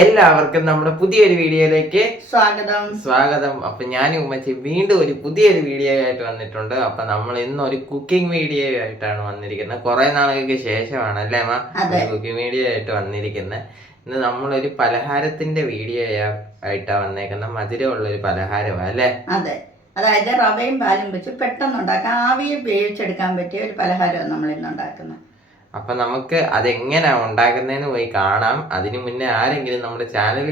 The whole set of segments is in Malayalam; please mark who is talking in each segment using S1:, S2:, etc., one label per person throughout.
S1: എല്ലാവർക്കും നമ്മുടെ പുതിയൊരു വീഡിയോയിലേക്ക്
S2: സ്വാഗതം.
S1: സ്വാഗതം. അപ്പൊ ഞാൻ ഉമ്മച്ചി വീണ്ടും ഒരു പുതിയൊരു വീഡിയോ ആയിട്ട് വന്നിട്ടുണ്ട്. അപ്പൊ നമ്മൾ ഇന്ന് ഒരു കുക്കിംഗ് വീഡിയോ ആയിട്ടാണ് വന്നിരിക്കുന്നത്. കുറെ നാളുകൾക്ക് ശേഷമാണ് അല്ലേ അമ്മ? കുക്കിംഗ് വീഡിയോ ആയിട്ട് വന്നിരിക്കുന്നത്. ഇന്ന് നമ്മളൊരു പലഹാരത്തിന്റെ വീഡിയോ ആയിട്ടാ വന്നേക്കുന്നത്. മധുരമുള്ള ഒരു പലഹാരമാണ് അല്ലേ?
S2: അതെ. അതായത് റവയും പാലും വെച്ച് പെട്ടെന്ന് ഉണ്ടാക്കാം ആവിയെ വേവിച്ചെടുക്കാൻ പറ്റിയ ഒരു പലഹാരമാണ് നമ്മൾ ഇന്ന് ഉണ്ടാക്കുന്നത്.
S1: അപ്പൊ നമുക്ക് അതെങ്ങനെയാ ഉണ്ടാക്കുന്നതെന്ന് പോയി കാണാം. അതിനു മുന്നേ ആരെങ്കിലും നമ്മുടെ ചാനൽ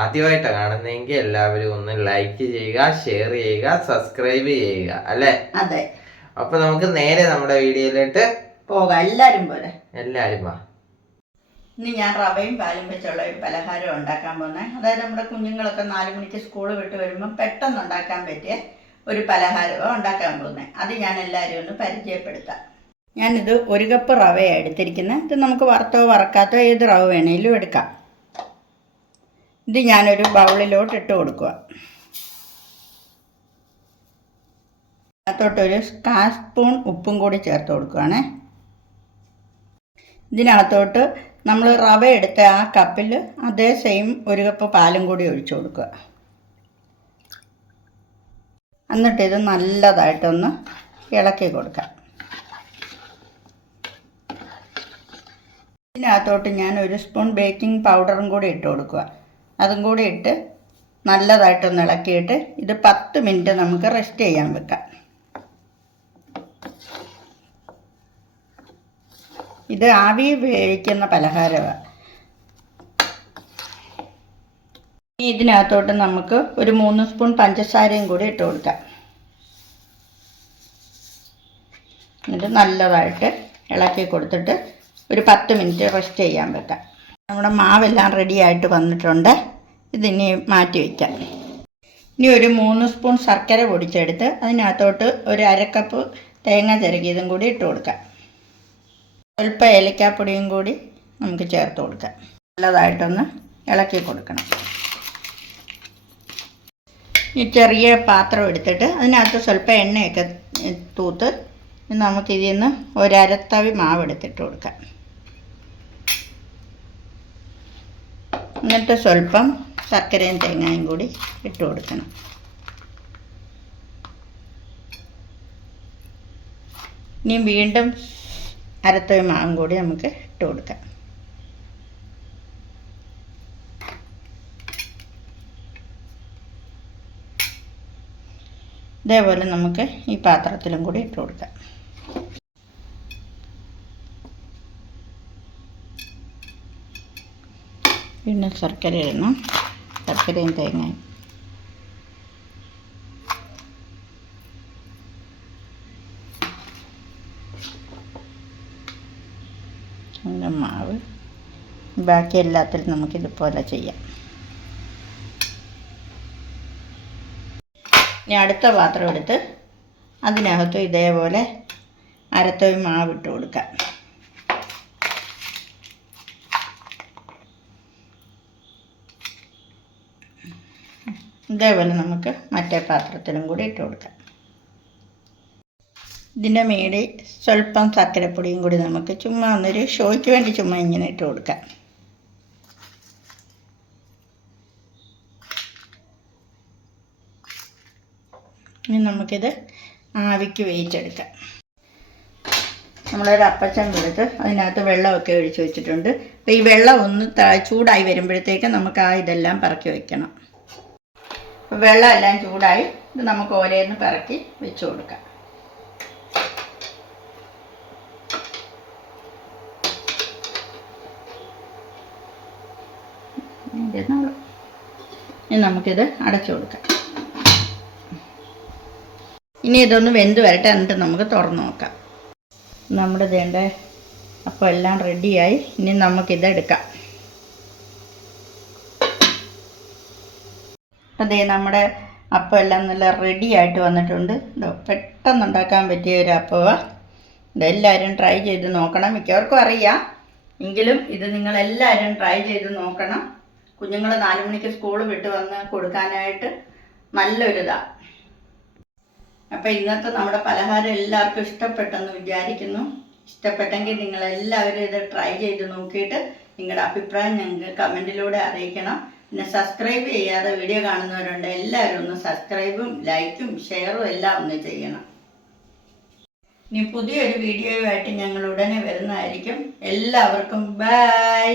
S1: ആദ്യമായിട്ടാണ് കാണുന്നതെങ്കിൽ എല്ലാവരും ഒന്ന് ലൈക്ക് ചെയ്യുക ഷെയർ ചെയ്യുക സബ്സ്ക്രൈബ് ചെയ്യുക അല്ലേ?
S2: അതെ.
S1: അപ്പൊ നമുക്ക് നേരെ നമ്മുടെ വീഡിയോയിലോട്ട്
S2: പോകാം. എല്ലാരും പോലെ
S1: എല്ലാരും വാ.
S2: ഇന്ന് ഞാൻ റവയും പാലും വെച്ചുള്ള ഒരു പലഹാരം ഉണ്ടാക്കാൻ പോകുന്നത് അതായത് നമ്മുടെ കുഞ്ഞുങ്ങളൊക്കെ നാല് മണിക്ക് സ്കൂൾ വിട്ട് വരുമ്പോൾ പെട്ടെന്ന് ഉണ്ടാക്കാൻ പറ്റിയ ഒരു പലഹാരമാണ് ഉണ്ടാക്കാൻ പോകുന്നത് അത് ഞാൻ എല്ലാവരും ഒന്ന് പരിചയപ്പെടുത്താം. ഞാനിത് ഒരു കപ്പ് റവയാണ് എടുത്തിരിക്കുന്നത്. ഇത് നമുക്ക് വറുത്തോ വറക്കാത്തോ ഏത് റവ വേണേലും എടുക്കാം. ഇത് ഞാനൊരു ബൗളിലോട്ട് ഇട്ട് കൊടുക്കുക. അതിനകത്തോട്ടൊരു കാ സ്പൂൺ ഉപ്പും കൂടി ചേർത്ത് കൊടുക്കുകയാണേ ഇതിനകത്തോട്ട് നമ്മൾ റവ എടുത്ത ആ കപ്പിൽ അതേ സെയിം ഒരു കപ്പ് പാലും കൂടി ഒഴിച്ചു കൊടുക്കുക. എന്നിട്ട് ഇത് നല്ലതായിട്ടൊന്ന് ഇളക്കി കൊടുക്കാം. ഇതിനകത്തോട്ട് ഞാൻ ഒരു സ്പൂൺ ബേക്കിംഗ് പൗഡറും കൂടി ഇട്ട് കൊടുക്കുക. അതും കൂടി ഇട്ട് നല്ലതായിട്ടൊന്ന് ഇളക്കിയിട്ട് ഇത് പത്ത് മിനിറ്റ് നമുക്ക് റെസ്റ്റ് ചെയ്യാൻ വെക്കാം. ഇത് ആവി വേവിക്കുന്ന പലഹാരമാണ് ഇനി ഇതിനകത്തോട്ട് നമുക്ക് ഒരു മൂന്ന് സ്പൂൺ പഞ്ചസാരയും കൂടി ഇട്ട് കൊടുക്കാം. എന്നിട്ട് നല്ലതായിട്ട് ഇളക്കി കൊടുത്തിട്ട് ഒരു പത്ത് മിനിറ്റ് റെസ്റ്റ് ചെയ്യാൻ വെക്കാം. നമ്മുടെ മാവെല്ലാം റെഡി ആയിട്ട് വന്നിട്ടുണ്ട്. ഇതിനി മാറ്റി വയ്ക്കാം ഇനി ഒരു മൂന്ന് സ്പൂൺ ശർക്കര പൊടിച്ചെടുത്ത് അതിനകത്തോട്ട് ഒരു അരക്കപ്പ് തേങ്ങ ചിരകിയതും കൂടി ഇട്ട് കൊടുക്കാം. സ്വല്പം ഏലക്കാപ്പൊടിയും കൂടി നമുക്ക് ചേർത്ത് കൊടുക്കാം. നല്ലതായിട്ടൊന്ന് ഇളക്കി കൊടുക്കണം. ഈ ചെറിയ പാത്രം എടുത്തിട്ട് അതിനകത്ത് സ്വല്പം എണ്ണയൊക്കെ തൂത്ത് നമുക്കിതിൽ നിന്ന് ഒരരത്തവി മാവ് എടുത്തിട്ട് കൊടുക്കാം. എന്നിട്ട് സ്വല്പം ശർക്കരയും തേങ്ങയും കൂടി ഇട്ട് കൊടുക്കണം. ഇനി വീണ്ടും അരത്തൊഴി മാവും കൂടി നമുക്ക് ഇട്ട് കൊടുക്കാം. ഇതേപോലെ നമുക്ക് ഈ പാത്രത്തിലും കൂടി ഇട്ട് കൊടുക്കാം. പിന്നെ ശർക്കര ഇടണം. ശർക്കരയും തേങ്ങയും. പിന്നെ മാവ്. ബാക്കി എല്ലാത്തിലും നമുക്കിതുപോലെ ചെയ്യാം. ഇനി അടുത്ത പാത്രം എടുത്ത് അതിനകത്തും ഇതേപോലെ അരത്തവി മാവിട്ട് കൊടുക്കാം. ഇതേപോലെ നമുക്ക് മറ്റേ പാത്രത്തിലും കൂടി ഇട്ട് കൊടുക്കാം. ഇതിന്റെ മേടി സ്വല്പം ശർക്കരപ്പൊടിയും കൂടി നമുക്ക് ചുമ്മാ ഒന്നൊരു ഷോയ്ക്ക് വേണ്ടി ചുമ്മാ ഇങ്ങനെ ഇട്ട് കൊടുക്കാം. ഇനി നമുക്കിത് ആവിക്ക് വേവിച്ചെടുക്കാം. നമ്മളൊരു അപ്പച്ചൻ കൊടുത്ത് അതിനകത്ത് വെള്ളമൊക്കെ ഒഴിച്ച് വെച്ചിട്ടുണ്ട്. അപ്പോൾ ഈ വെള്ളം ഒന്ന് ചൂടായി വരുമ്പോഴത്തേക്ക് നമുക്ക് ആ ഇതെല്ലാം പറക്കി വെക്കണം. അപ്പോൾ വെള്ളം എല്ലാം ചൂടായി ഇത് നമുക്ക് ഓരോന്ന് പറക്കി വെച്ച് കൊടുക്കാം. ഇനി നമുക്കിത് അടച്ചു കൊടുക്കാം. ഇനി ഇതൊന്ന് വെന്ത് വരട്ടെ എന്നിട്ട് നമുക്ക് തുറന്നു നോക്കാം. നമ്മുടെ ഇതേണ്ട അപ്പോൾ എല്ലാം റെഡിയായി ഇനി നമുക്കിത് എടുക്കാം. അതേ നമ്മുടെ അപ്പം എല്ലാം നല്ല റെഡി ആയിട്ട് വന്നിട്ടുണ്ട്. പെട്ടെന്ന് ഉണ്ടാക്കാൻ പറ്റിയ ഒരു അപ്പമാണ് ഇതെല്ലാവരും ട്രൈ ചെയ്ത് നോക്കണം. മിക്കവർക്കും അറിയാം. എങ്കിലും ഇത് നിങ്ങളെല്ലാവരും ട്രൈ ചെയ്ത് നോക്കണം. കുഞ്ഞുങ്ങൾ നാല് മണിക്ക് സ്കൂൾ വിട്ട് വന്ന് കൊടുക്കാനായിട്ട് നല്ലൊരിതാണ് അപ്പം ഇന്നത്തെ നമ്മുടെ പലഹാരം എല്ലാവർക്കും ഇഷ്ടപ്പെട്ടെന്ന് വിചാരിക്കുന്നു. ഇഷ്ടപ്പെട്ടെങ്കിൽ നിങ്ങളെല്ലാവരും ഇത് ട്രൈ ചെയ്ത് നോക്കിയിട്ട് നിങ്ങളുടെ അഭിപ്രായം ഞങ്ങൾക്ക് കമന്റിലൂടെ അറിയിക്കണം. പിന്നെ സബ്സ്ക്രൈബ് ചെയ്യാതെ വീഡിയോ കാണുന്നവരുണ്ട് എല്ലാവരും ഒന്ന് സബ്സ്ക്രൈബും ലൈക്കും ഷെയറും എല്ലാം ഒന്ന് ചെയ്യണം. ഇനി പുതിയൊരു വീഡിയോയുമായിട്ട് ഞങ്ങൾ ഉടനെ വരുന്നതായിരിക്കും. എല്ലാവർക്കും ബൈ